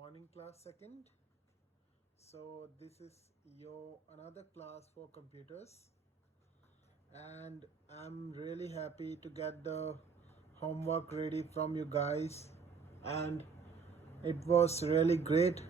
morning class second. So this is your another class for computers, and I'm really happy to get the homework ready from you guys, and it was really great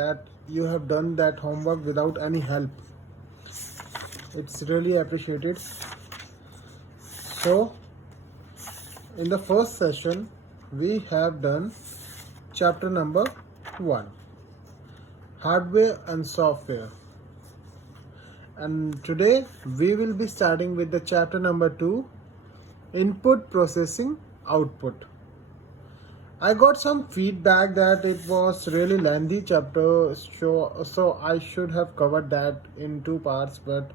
that you have done that homework without any help. It's really appreciated. So in the first session we have done chapter number 1, hardware and software, and today we will be starting with the chapter number 2, input processing output. I got some feedback that it was really lengthy chapter, so I should have covered that in 2 parts, but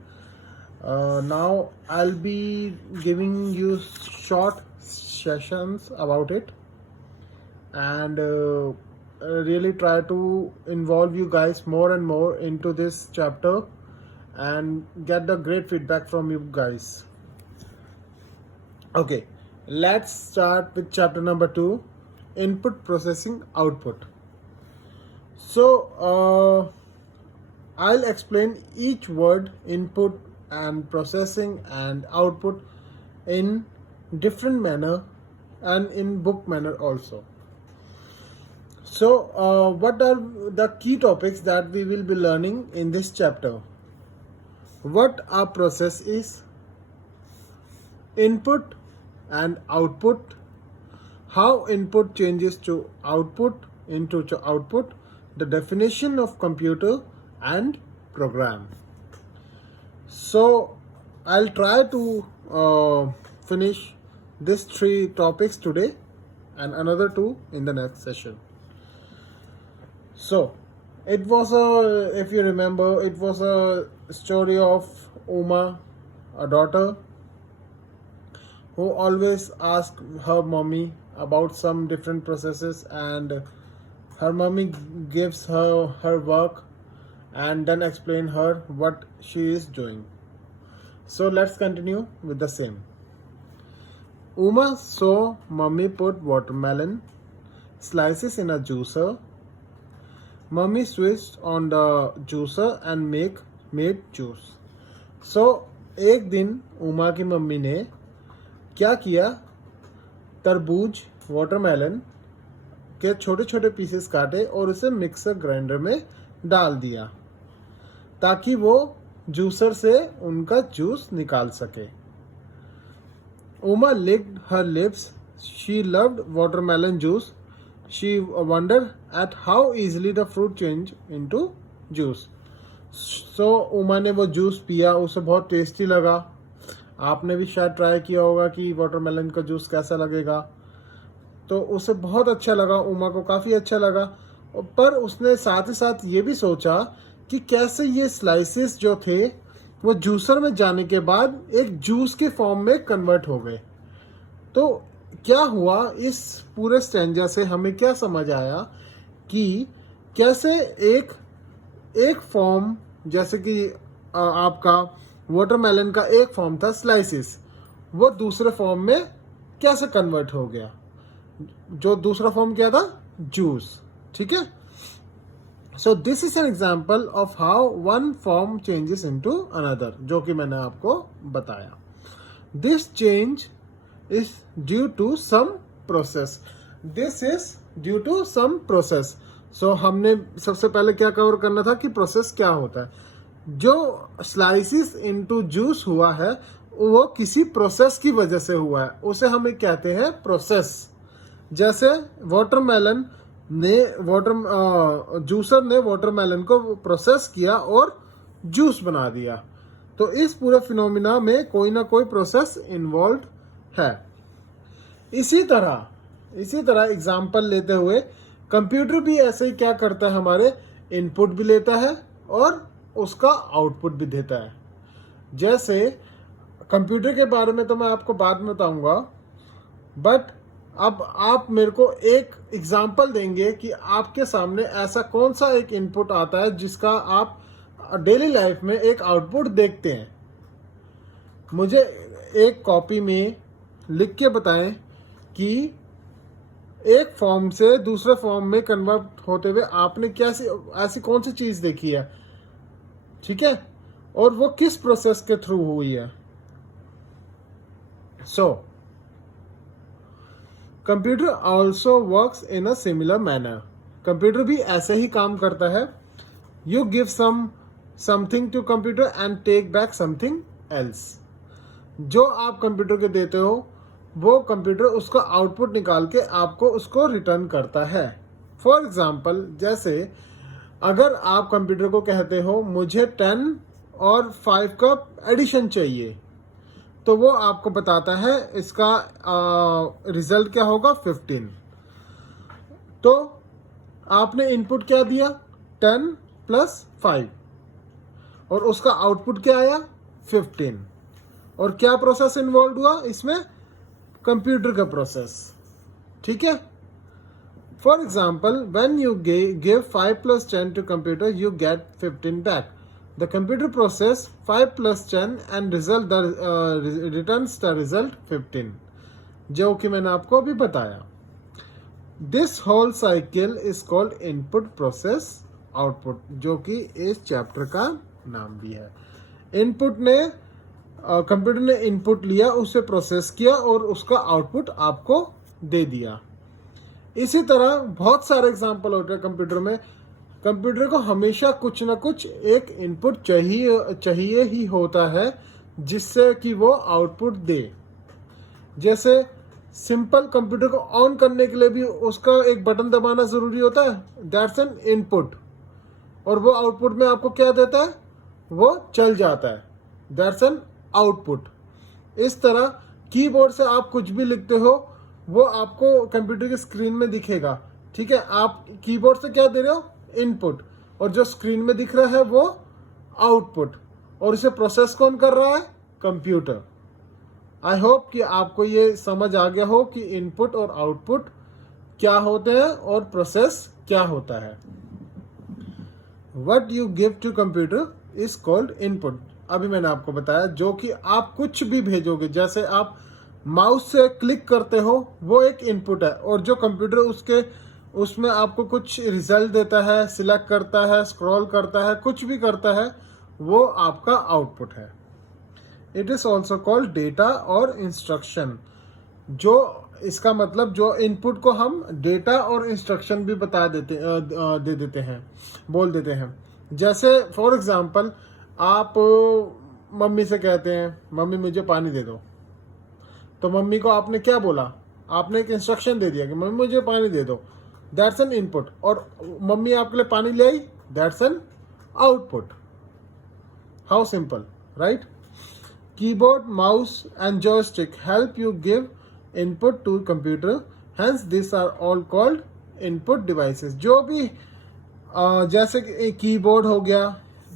now I'll be giving you short sessions about it, and really try to involve you guys more and more into this chapter and get the great feedback from you guys. Okay, let's start with chapter number 2, input processing output. So I'll explain each word input and processing and output in different manner and in book manner also. So what are the key topics that we will be learning in this chapter? What a process is, input and output, how input changes to output into output, the definition of computer and program. So I'll try to finish these 3 topics today and another 2 in the next session. So it was if you remember, it was a story of Uma, a daughter who always asked her mommy about some different processes, and her mommy gives her work and then explain her what she is doing. So let's continue with the same. Uma saw mommy put watermelon slices in a juicer. Mummy switched on the juicer and made juice. So एक दिन उमा की mummy ने क्या किया, तरबूज watermelon के छोटे छोटे पीसेस काटे और उसे मिक्सर ग्राइंडर में डाल दिया ताकि वो जूसर से उनका जूस निकाल सके. Uma licked her lips. She loved watermelon juice. She wondered at how easily the fruit changed into juice. So Uma ने वो जूस पिया, उसे बहुत टेस्टी लगा. आपने भी शायद ट्राई किया होगा कि वाटरमेलन का जूस कैसा लगेगा. तो उसे बहुत अच्छा लगा, उमा को काफ़ी अच्छा लगा. पर उसने साथ ही साथ ये भी सोचा कि कैसे ये स्लाइसेस जो थे वो जूसर में जाने के बाद एक जूस के फॉर्म में कन्वर्ट हो गए. तो क्या हुआ, इस पूरे स्टैंजा से हमें क्या समझ आया कि कैसे एक फॉर्म, जैसे कि आपका वाटरमेलन का एक फॉर्म था स्लाइसिस, वो दूसरे फॉर्म में कैसे कन्वर्ट हो गया. जो दूसरा फॉर्म क्या था, जूस. ठीक है. So this is an example of how one form changes into another, जो कि मैंने आपको बताया. This change is due to some process. This is due to some process. So हमने सबसे पहले क्या कवर करना था कि प्रोसेस क्या होता है. जो स्लाइसिस इनटू जूस हुआ है वो किसी प्रोसेस की वजह से हुआ है, उसे हमें कहते हैं प्रोसेस. जैसे वाटरमेलन ने जूसर ने वाटरमेलन को प्रोसेस किया और जूस बना दिया. तो इस पूरे फिनोमिना में कोई ना कोई प्रोसेस इन्वॉल्व है. इसी तरह एग्जाम्पल लेते हुए कंप्यूटर भी ऐसे ही क्या करता है, हमारे इनपुट भी लेता है और उसका आउटपुट भी देता है. जैसे कंप्यूटर के बारे में तो मैं आपको बाद में बताऊंगा, बट अब आप मेरे को एक एग्जाम्पल देंगे कि आपके सामने ऐसा कौन सा एक इनपुट आता है जिसका आप डेली लाइफ में एक आउटपुट देखते हैं. मुझे एक कॉपी में लिख के बताएं कि एक फॉर्म से दूसरे फॉर्म में कन्वर्ट होते हुए आपने क्या ऐसी कौन सी चीज देखी है, ठीक है, और वो किस प्रोसेस के थ्रू हुई है। So computer also works in a similar manner. Computer भी ऐसे ही काम करता है। You give something to computer and take back something else. जो आप कंप्यूटर के देते हो वो कंप्यूटर उसका आउटपुट निकाल के आपको उसको रिटर्न करता है। फॉर एग्जाम्पल, जैसे अगर आप कंप्यूटर को कहते हो मुझे 10 और 5 का एडिशन चाहिए, तो वो आपको बताता है इसका रिजल्ट क्या होगा, 15। तो आपने इनपुट क्या दिया, 10 + 5, और उसका आउटपुट क्या आया, 15। और क्या प्रोसेस इन्वॉल्व हुआ इसमें, कंप्यूटर का प्रोसेस, ठीक है। For example, when you give 5 + 10 to computer you get 15 back. The computer process 5 + 10 and result returns the result 15, जो कि मैंने आपको अभी बताया। This whole cycle is called input process output, जो कि इस चैप्टर का नाम भी है। इनपुट ने कंप्यूटर ने इनपुट लिया, उसे प्रोसेस किया और उसका आउटपुट आपको दे दिया। इसी तरह बहुत सारे एग्जांपल होते हैं कंप्यूटर में। कंप्यूटर को हमेशा कुछ ना कुछ एक इनपुट चाहिए ही होता है जिससे कि वो आउटपुट दे। जैसे सिंपल कंप्यूटर को ऑन करने के लिए भी उसका एक बटन दबाना जरूरी होता है, दैट्स एन इनपुट, और वो आउटपुट में आपको क्या देता है, वो चल जाता है, दैट्स एन आउटपुट। इस तरह कीबोर्ड से आप कुछ भी लिखते हो वो आपको कंप्यूटर की स्क्रीन में दिखेगा, ठीक है। आप कीबोर्ड से क्या दे रहे हो, इनपुट, और जो स्क्रीन में दिख रहा है वो आउटपुट, और इसे प्रोसेस कौन कर रहा है, कंप्यूटर। आई होप कि आपको ये समझ आ गया हो कि इनपुट और आउटपुट क्या होते हैं और प्रोसेस क्या होता है। What you give to computer is called input. अभी मैंने आपको बताया, जो कि आप कुछ भी भेजोगे, जैसे आप माउस से क्लिक करते हो वो एक इनपुट है, और जो कंप्यूटर उसमें आपको कुछ रिजल्ट देता है, सिलेक्ट करता है, स्क्रॉल करता है, कुछ भी करता है, वो आपका आउटपुट है। It is also called data और इंस्ट्रक्शन। जो इसका मतलब, जो इनपुट को हम डेटा और इंस्ट्रक्शन भी दे देते हैं, बोल देते हैं। जैसे फॉर एग्जांपल, आप मम्मी से कहते हैं मम्मी मुझे पानी दे दो, तो मम्मी को आपने क्या बोला, आपने एक इंस्ट्रक्शन दे दिया कि मम्मी मुझे पानी दे दो, दैट्स एन इनपुट, और मम्मी आपके लिए पानी ले आई, that's an output. How simple, right. Keyboard, mouse and joystick help you give input to computer. Hence, these are all called input devices. जो भी जैसे कि कीबोर्ड हो गया,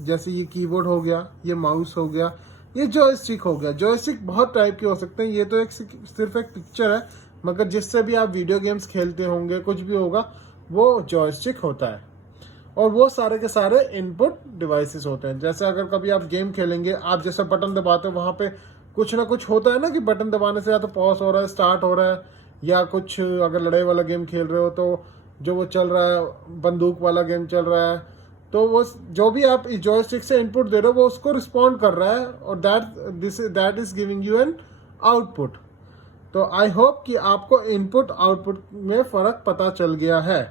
जैसे ये कीबोर्ड हो गया, ये माउस हो गया, ये जॉयस्टिक हो गया। जॉयस्टिक बहुत टाइप के हो सकते हैं, ये तो सिर्फ एक पिक्चर है, मगर जिससे भी आप वीडियो गेम्स खेलते होंगे, कुछ भी होगा, वो जॉयस्टिक होता है। और वो सारे के सारे इनपुट डिवाइसेस होते हैं। जैसे अगर कभी आप गेम खेलेंगे, आप जैसे बटन दबाते हो, वहाँ पे कुछ ना कुछ होता है ना, कि बटन दबाने से या तो पॉज हो रहा है, स्टार्ट हो रहा है, या कुछ अगर लड़ाई वाला गेम खेल रहे हो तो जो वो चल रहा है, बंदूक वाला गेम चल रहा है, तो वो जो भी आप इस जॉयस्टिक से इनपुट दे रहे हो वो उसको रिस्पॉन्ड कर रहा है, और that is giving you an output. तो आई होप कि आपको इनपुट आउटपुट में फर्क पता चल गया है।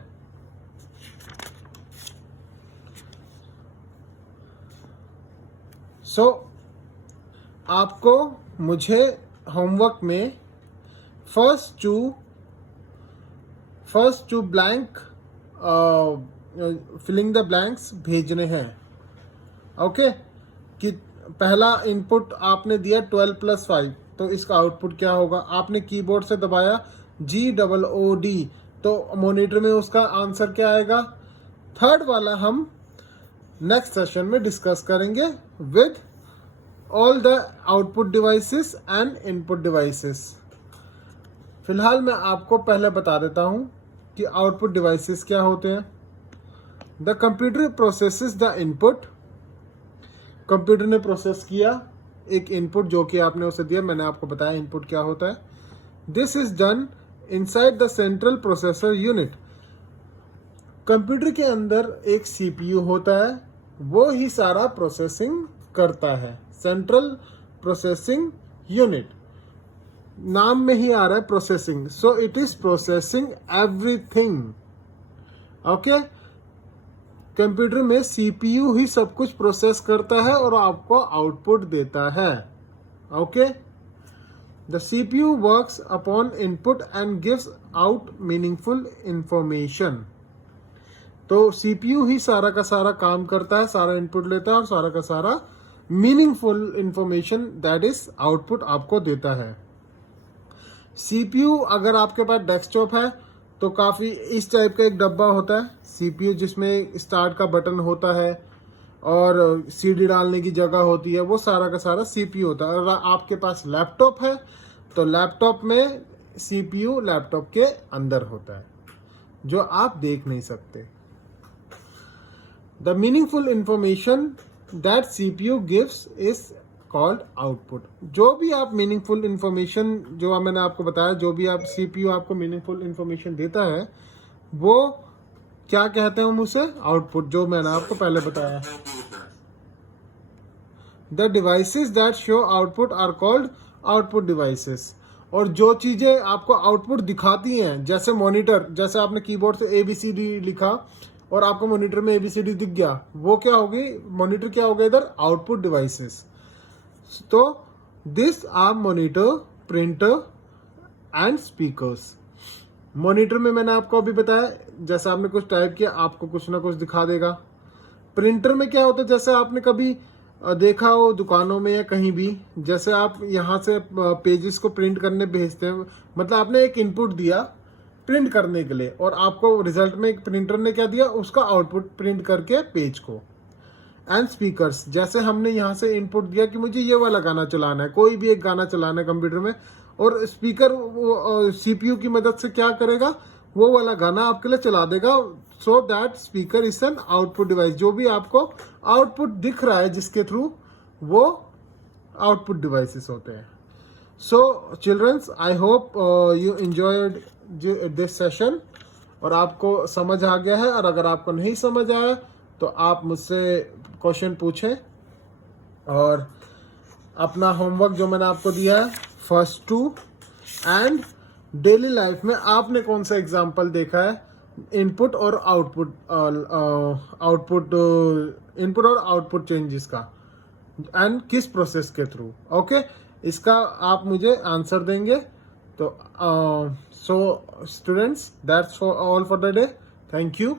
सो आपको मुझे होमवर्क में first two blank filling the blanks भेजने हैं। ओके, कि पहला इनपुट आपने दिया 12 + 5, तो इसका आउटपुट क्या होगा। आपने कीबोर्ड से दबाया GOOD, तो मॉनिटर में उसका आंसर क्या आएगा। थर्ड वाला हम नेक्स्ट सेशन में डिस्कस करेंगे with all the output devices and input devices. फिलहाल मैं आपको पहले बता देता हूं कि आउटपुट डिवाइसेस क्या होते हैं। The computer processes the input. Computer ने प्रोसेस किया एक इनपुट जो कि आपने उसे दिया, मैंने आपको बताया इनपुट क्या होता है। This is done inside the central processor unit. Computer के अंदर एक सीपीयू होता है, वो ही सारा प्रोसेसिंग करता है. सेंट्रल प्रोसेसिंग यूनिट, नाम में ही आ रहा है processing, so it is processing everything. Okay, computer में सीपीयू ही सब कुछ प्रोसेस करता है और आपको आउटपुट देता है. Okay, the CPU works upon input and gives out meaningful information. तो सीपीयू ही सारा का सारा काम करता है, सारा इनपुट लेता है और सारा का सारा meaningful information that is output आपको देता है. सीपीयू अगर आपके पास डेस्कटॉप है तो काफ़ी इस टाइप का एक डब्बा होता है सीपीयू, जिसमें स्टार्ट का बटन होता है और सीडी डालने की जगह होती है, वो सारा का सारा सीपीयू होता है. अगर आपके पास लैपटॉप है तो लैपटॉप में सीपीयू लैपटॉप के अंदर होता है, जो आप देख नहीं सकते. The meaningful information that CPU gives is called output. जो भी आप मीनिंगफुल इंफॉर्मेशन, जो मैंने आपको बताया, जो भी आप सीपीयू आपको मीनिंगफुल इंफॉर्मेशन देता है, वो क्या कहते हैं हम उसे? आउटपुट, जो मैंने आपको पहले बताया. The devices that show output are called output devices. और जो चीजें आपको आउटपुट दिखाती हैं, जैसे मॉनिटर, जैसे आपने कीबोर्ड से ABCD लिखा और आपको मॉनिटर में ABCD दिख गया, वो क्या होगी? मॉनिटर क्या होगा इधर? Output devices. तो this are monitor, printer and speakers. Monitor में मैंने आपको अभी बताया, जैसे आपने कुछ टाइप किया आपको कुछ ना कुछ दिखा देगा. प्रिंटर में क्या होता है, जैसे आपने कभी देखा हो दुकानों में या कहीं भी, जैसे आप यहाँ से पेजेस को प्रिंट करने भेजते हैं, मतलब आपने एक इनपुट दिया प्रिंट करने के लिए और आपको रिजल्ट में एक प्रिंटर ने क्या दिया, उसका आउटपुट प्रिंट करके पेज को. एंड स्पीकर्स, जैसे हमने यहाँ से इनपुट दिया कि मुझे ये वाला गाना चलाना है, कोई भी एक गाना चलाना है कंप्यूटर में, और स्पीकर वो सीपीयू की मदद से क्या करेगा, वो वाला गाना आपके लिए चला देगा. So that speaker is an output device. जो भी आपको आउटपुट दिख रहा है जिसके थ्रू, वो आउटपुट डिवाइसेस होते हैं. So childrens, I hope you enjoyed this session और आपको समझ आ गया है. और अगर आपको नहीं समझ आया तो आप मुझसे क्वेश्चन पूछें. और अपना होमवर्क जो मैंने आपको दिया है, फर्स्ट 2 एंड डेली लाइफ में आपने कौन सा एग्जाम्पल देखा है, इनपुट और आउटपुट इनपुट और आउटपुट चेंजेस का, एंड किस प्रोसेस के थ्रू. ओके, इसका आप मुझे आंसर देंगे. तो so students, that's for all for the day. Thank you.